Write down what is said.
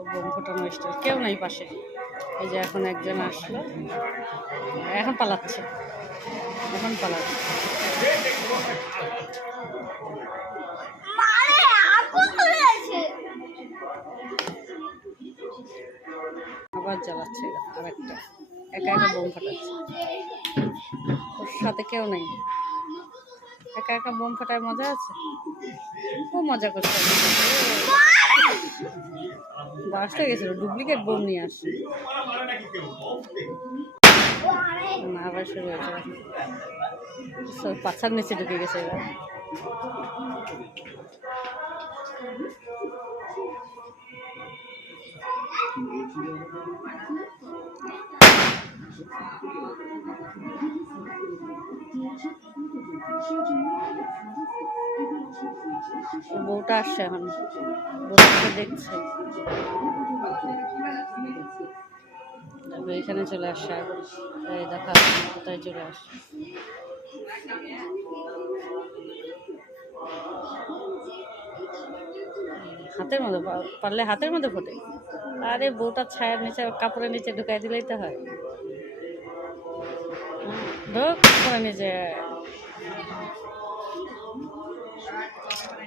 সব বোম ফোটানো স্টাইল, কেউ নাই পাশে। এই যে এখন একজন আসলো, এখন পালাচ্ছে, এখন পালাচ্ছে। আবার জ্বালাচ্ছে আর একটা, একা একা বোম ফাটাচ্ছে, ওর সাথে কেউ নেই, একা একা বোম ফাটায় মজা আছে, খুব মজা করছে। বাসটা গেছিল ডুপ্লিকেট বোম নিয়ে আসছে, আবার শুরু হয়েছে, পাছার নিচে ঢুকে গেছে এবার। বউটা আসছে এখন, বউটাকে দেখছে, তারপরে এখানে চলে আসছে, এই দেখা কোথায় চলে আসছে। হাতের মধ্যে পারলে হাতের মধ্যে ফোটে। আরে বউটার ছায়ার নিচে কাপড়ের নিচে ঢুকাই দিলেই তো হয়। ঢোক করে নিচে।